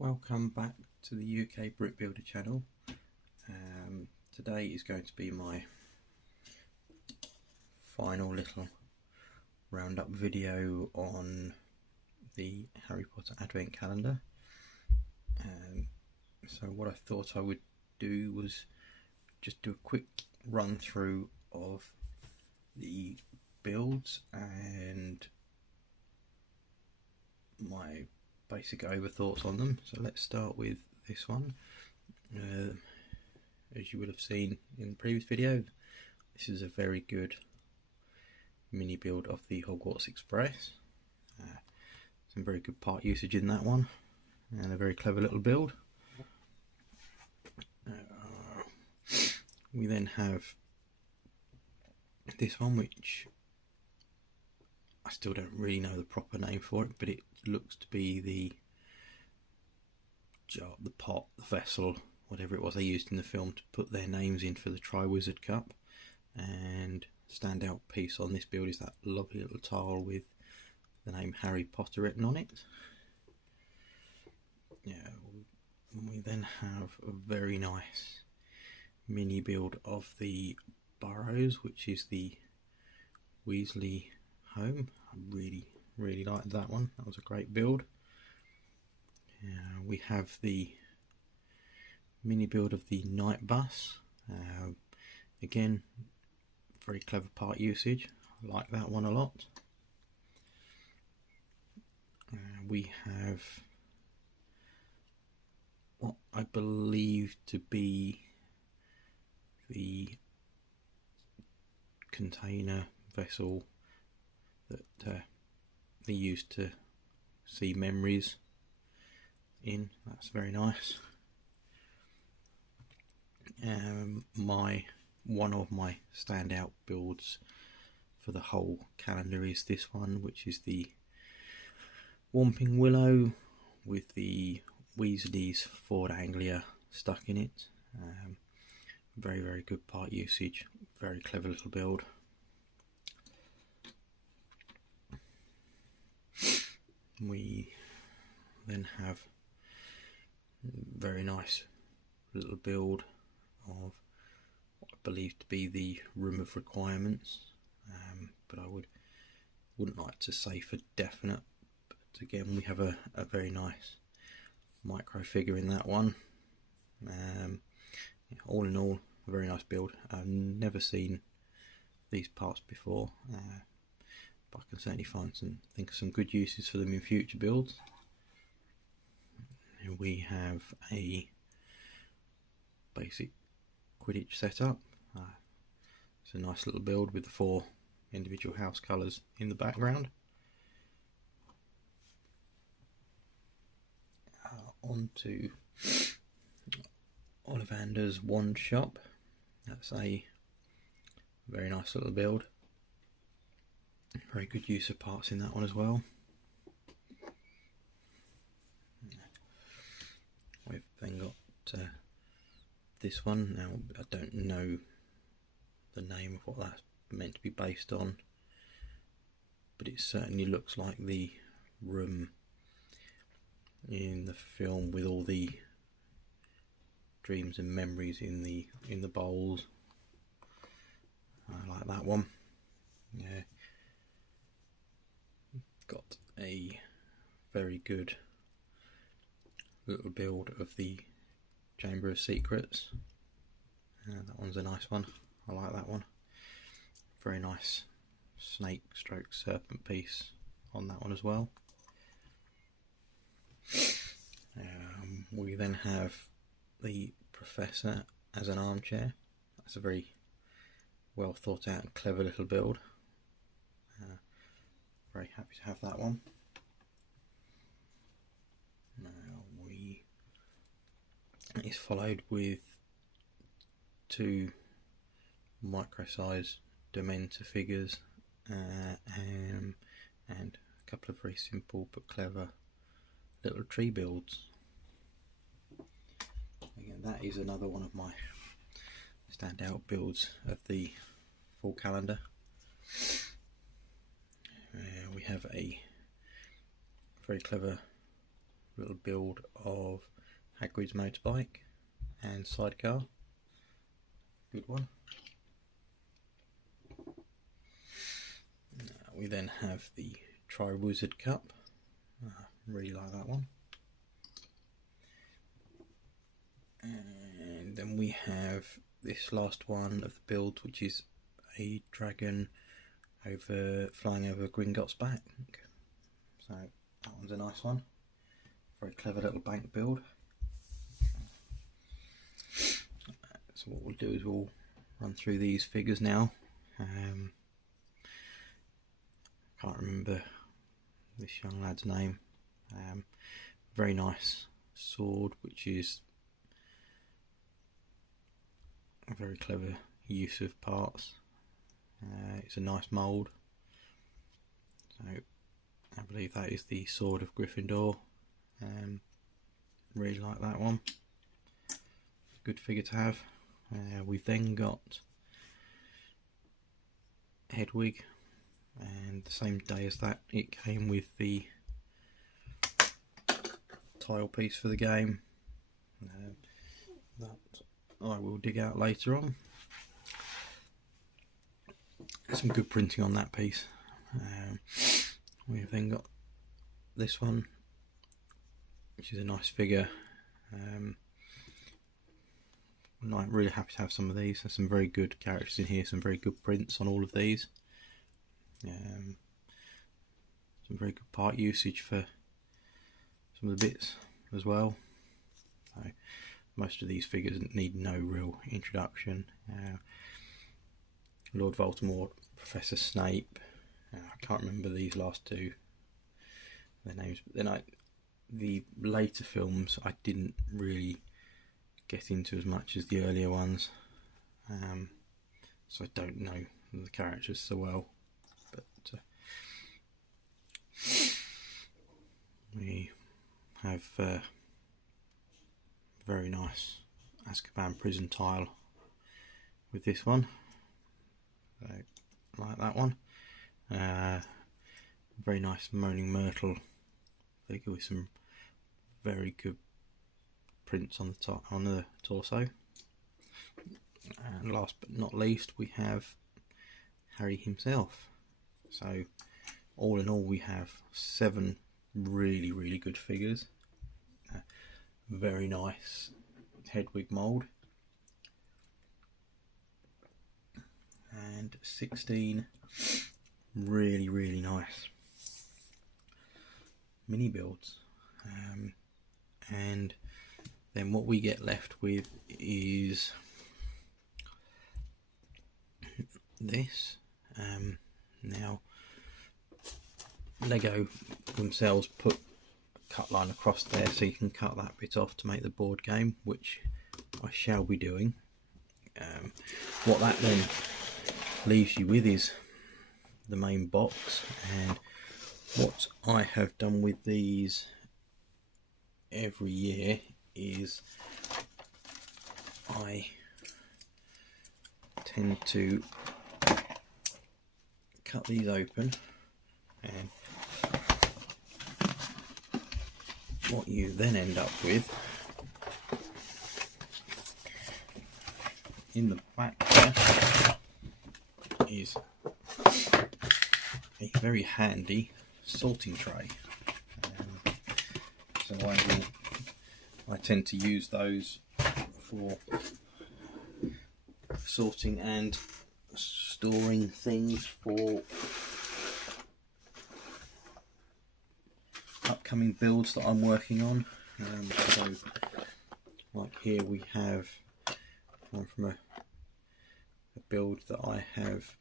Welcome back to the UK Brick Builder channel. Today is going to be my final little roundup video on the Harry Potter Advent Calendar. So what I thought I would do was just do a quick run through of the builds and my basic overthoughts on them. So let's start with this one. As you would have seen in the previous video, this is a very good mini build of the Hogwarts Express. Some very good part usage in that one, and a very clever little build. We then have this one, which I still don't really know the proper name for it, but it looks to be the jar, the pot, the vessel, whatever it was they used in the film to put their names in for the Triwizard Cup. And standout piece on this build is that lovely little tile with the name Harry Potter written on it. Yeah, we then have a very nice mini build of the Burrows, which is the Weasley home. I really liked that one. That was a great build. We have the mini build of the Night Bus. Again, very clever part usage. I like that one a lot. We have what I believe to be the container vessel that they used to see memories in. That's very nice. One of my standout builds for the whole calendar is this one, which is the Whomping Willow with the Weasley's Ford Anglia stuck in it. Very good part usage, very clever little build. We then have very nice little build of what I believe to be the Room of Requirements, but I wouldn't like to say for definite. But again, we have a very nice micro figure in that one. All in all, a very nice build. I've never seen these parts before, but I can certainly think of some good uses for them in future builds. We have a basic Quidditch setup. It's a nice little build with the 4 individual house colours in the background. On to Ollivander's Wand Shop. That's a very nice little build. Very good use of parts in that one as well. We've then got this one. Now, I don't know the name of what that's meant to be based on, but it certainly looks like the room in the film with all the dreams and memories in the bowls. I like that one. Yeah, got a very good little build of the Chamber of Secrets. That one's a nice one. I like that one. Very nice snake stroke serpent piece on that one as well. We then have the Professor as an armchair. That's a very well thought out and clever little build. Very happy to have that one. It's followed with 2 micro-size Dementor figures and a couple of very simple but clever little tree builds. Again, that is another one of my standout builds of the full calendar. We have a very clever little build of Hagrid's motorbike and sidecar. Good one. We then have the Triwizard Cup. Really like that one. And then we have this last one of the build, which is a dragon flying over Gringotts back. So that one's a nice one. Very clever little bank build. So what we'll do is we'll run through these figures now. Can't remember this young lad's name. Very nice sword, which is a very clever use of parts. It's a nice mould. So I believe that is the sword of Gryffindor. Really like that one. Good figure to have. We've then got Hedwig, and the same day as that it came with the tile piece for the game. That I will dig out later on. Some good printing on that piece. We've then got this one, which is a nice figure. I'm really happy to have some of these. There's some very good characters in here, some very good prints on all of these. Some very good part usage for some of the bits as well. So most of these figures need no real introduction. Lord Voldemort, Professor Snape. I can't remember these last two, their names. But then the later films I didn't really get into as much as the earlier ones, so I don't know the characters so well. But we have very nice Azkaban prison tile with this one. So, like that one. Very nice Moaning Myrtle figure with some very good prints on the top, on the torso. And last but not least, we have Harry himself. So all in all, we have 7 really good figures. Very nice Hedwig mould, and 16 really nice mini builds. And then what we get left with is this. Now Lego themselves put a cut line across there, so you can cut that bit off to make the board game, which I shall be doing. What that then leaves you with is the main box, and what I have done with these every year is I tend to cut these open, and what you then end up with in the back there is a very handy sorting tray. So I tend to use those for sorting and storing things for upcoming builds that I'm working on. So like here we have one from a build that I have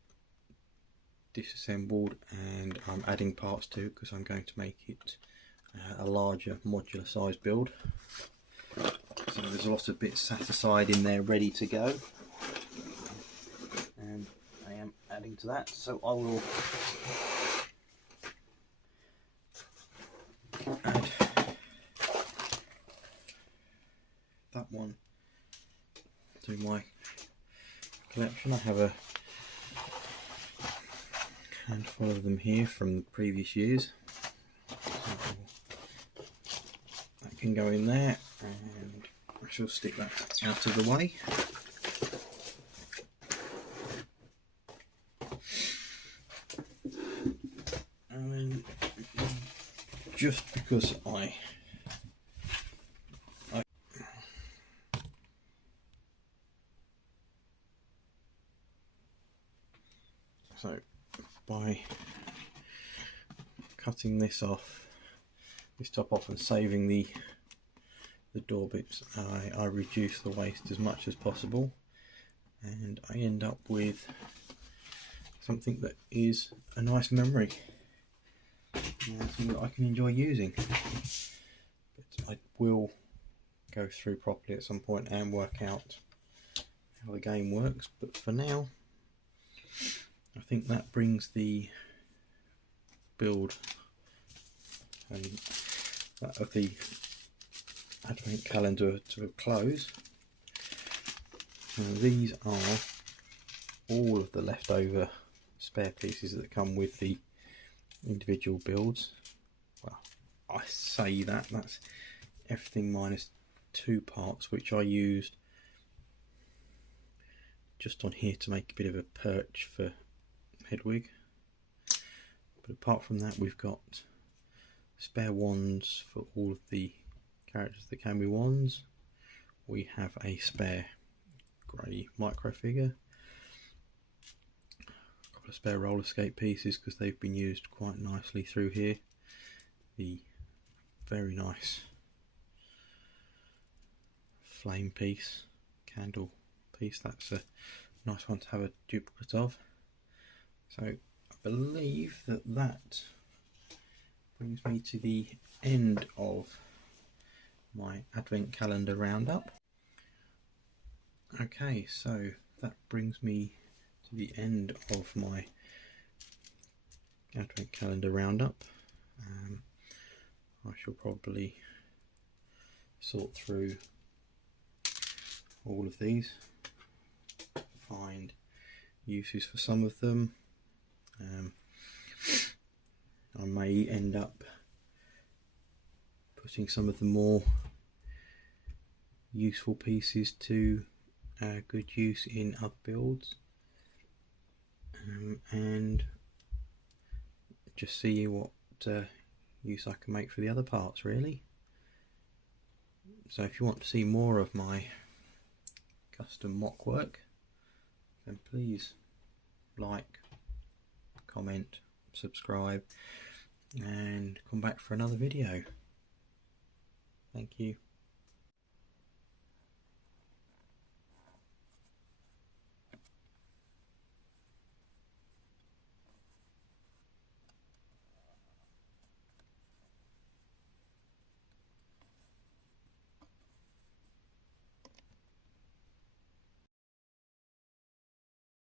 disassembled and I'm adding parts to, because I'm going to make it a larger modular size build. So there's a lot of bits set aside in there ready to go, and I am adding to that. So I will add that one to my collection. I have a handful of them here from the previous years. So that can go in there, and I shall stick that out of the way. And then, just because so by cutting this top off and saving the door bits, I reduce the waste as much as possible, and I end up with something that is a nice memory, something that I can enjoy using. But I will go through properly at some point and work out how the game works, but for now I think that brings the build and that of the advent calendar to a close. Now, these are all of the leftover spare pieces that come with the individual builds. Well, I say that's everything minus 2 parts which I used just on here to make a bit of a perch for Hedwig. But apart from that, we've got spare wands for all of the characters that can be wands. We have a spare grey micro figure, a couple of spare roller skate pieces because they've been used quite nicely through here. The very nice flame piece, candle piece, that's a nice one to have a duplicate of. So I believe that brings me to the end of my advent calendar roundup. Okay, so that brings me to the end of my advent calendar roundup. I shall probably sort through all of these, find uses for some of them. I may end up putting some of the more useful pieces to good use in other builds, and just see what use I can make for the other parts, really. So if you want to see more of my custom mock work, then please like, comment, subscribe, and come back for another video. Thank you.